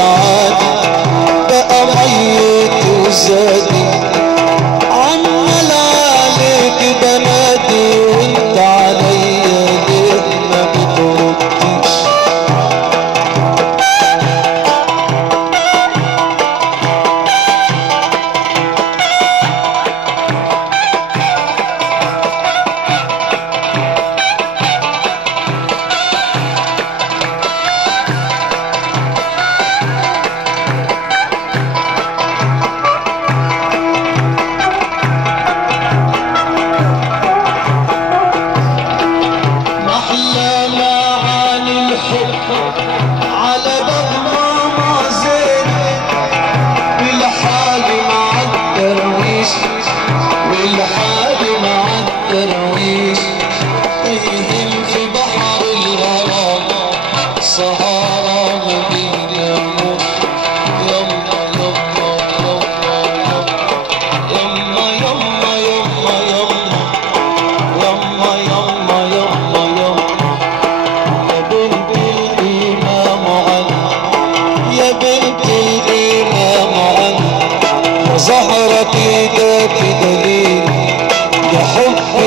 عادي بقى ميت وزادي عمال عليك بنادي وانت عليا ليه ما بترديش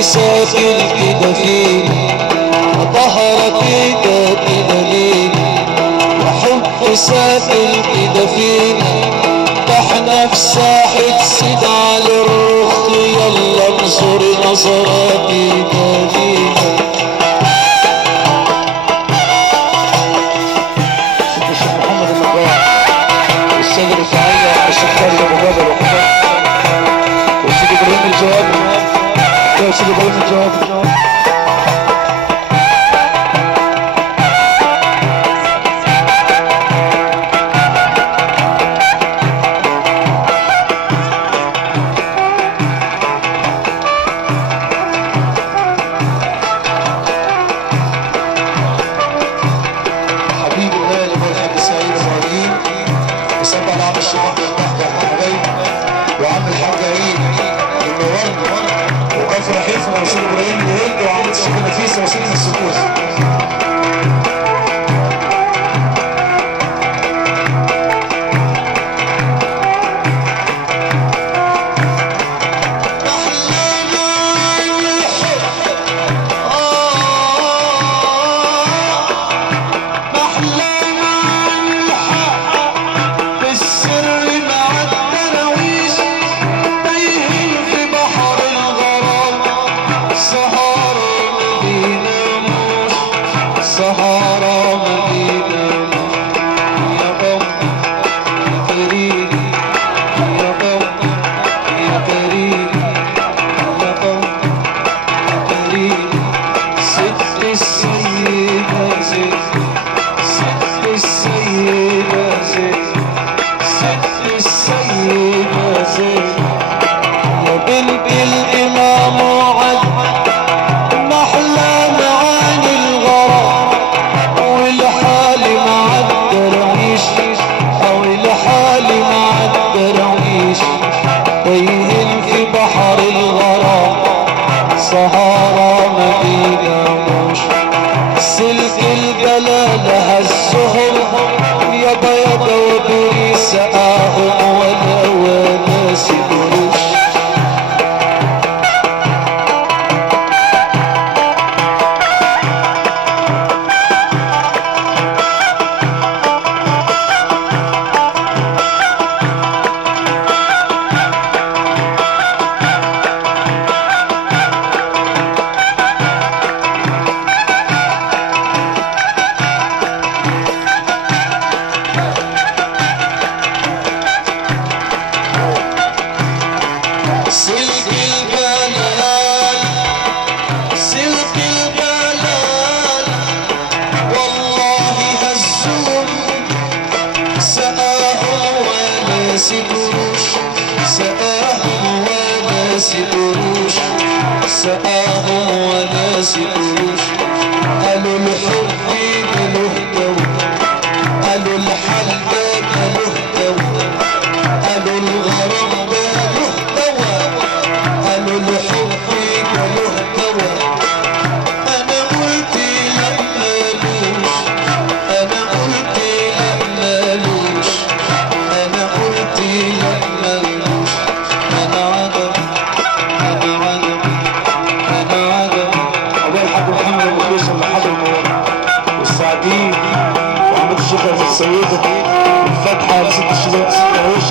ساكن كده فيني ظهرك كده ليلي وحب ساكن كده فينا احنا في ساحة سيد علي الرخ يلا انصر نظرات جديدة سيد الشيخ محمد النجار والسيد رفاعية الشيخ خالد ابو جابر وسيد ابراهيم الجوابي سيدي ابراهيم الجواب حبيبي الغالي والحاج سعيد ابراهيم وصبر على عم الشيخ احمد حبايب وعم الحاج عيد المورد وكفر حفظ وسيد ابراهيم الهند وعمود الشيخ نفيسه وسيد السكوس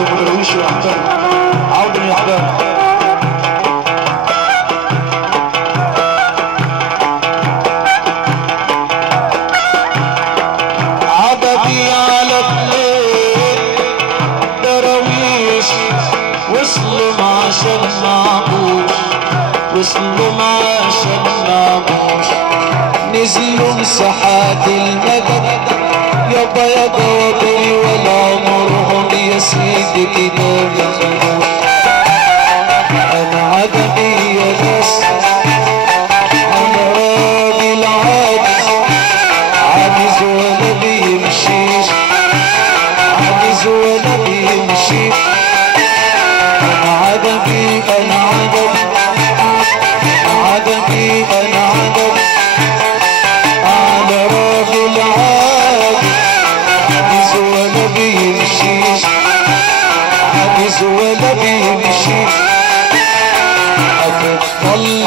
الرئيس ابو درويش واحبابه عودا يا احباب. عددي على الليل دراويش وصلوا عشان نعبوش، وصلوا عشان نعبوش، نزلوا مساحات المدد يابا يابا وبري ولا عمرهم يا سيدي كده مخلوش. انا عددي يا ناس انا راجل عاجز، عاجز ولا بيمشيش، عاجز ولا بيمشيش. انا عددي انا عددي عددي انا عددي على راجل عاجز، عاجز ولا بيمشيش، عاجز ولا بيمشيش. هتضل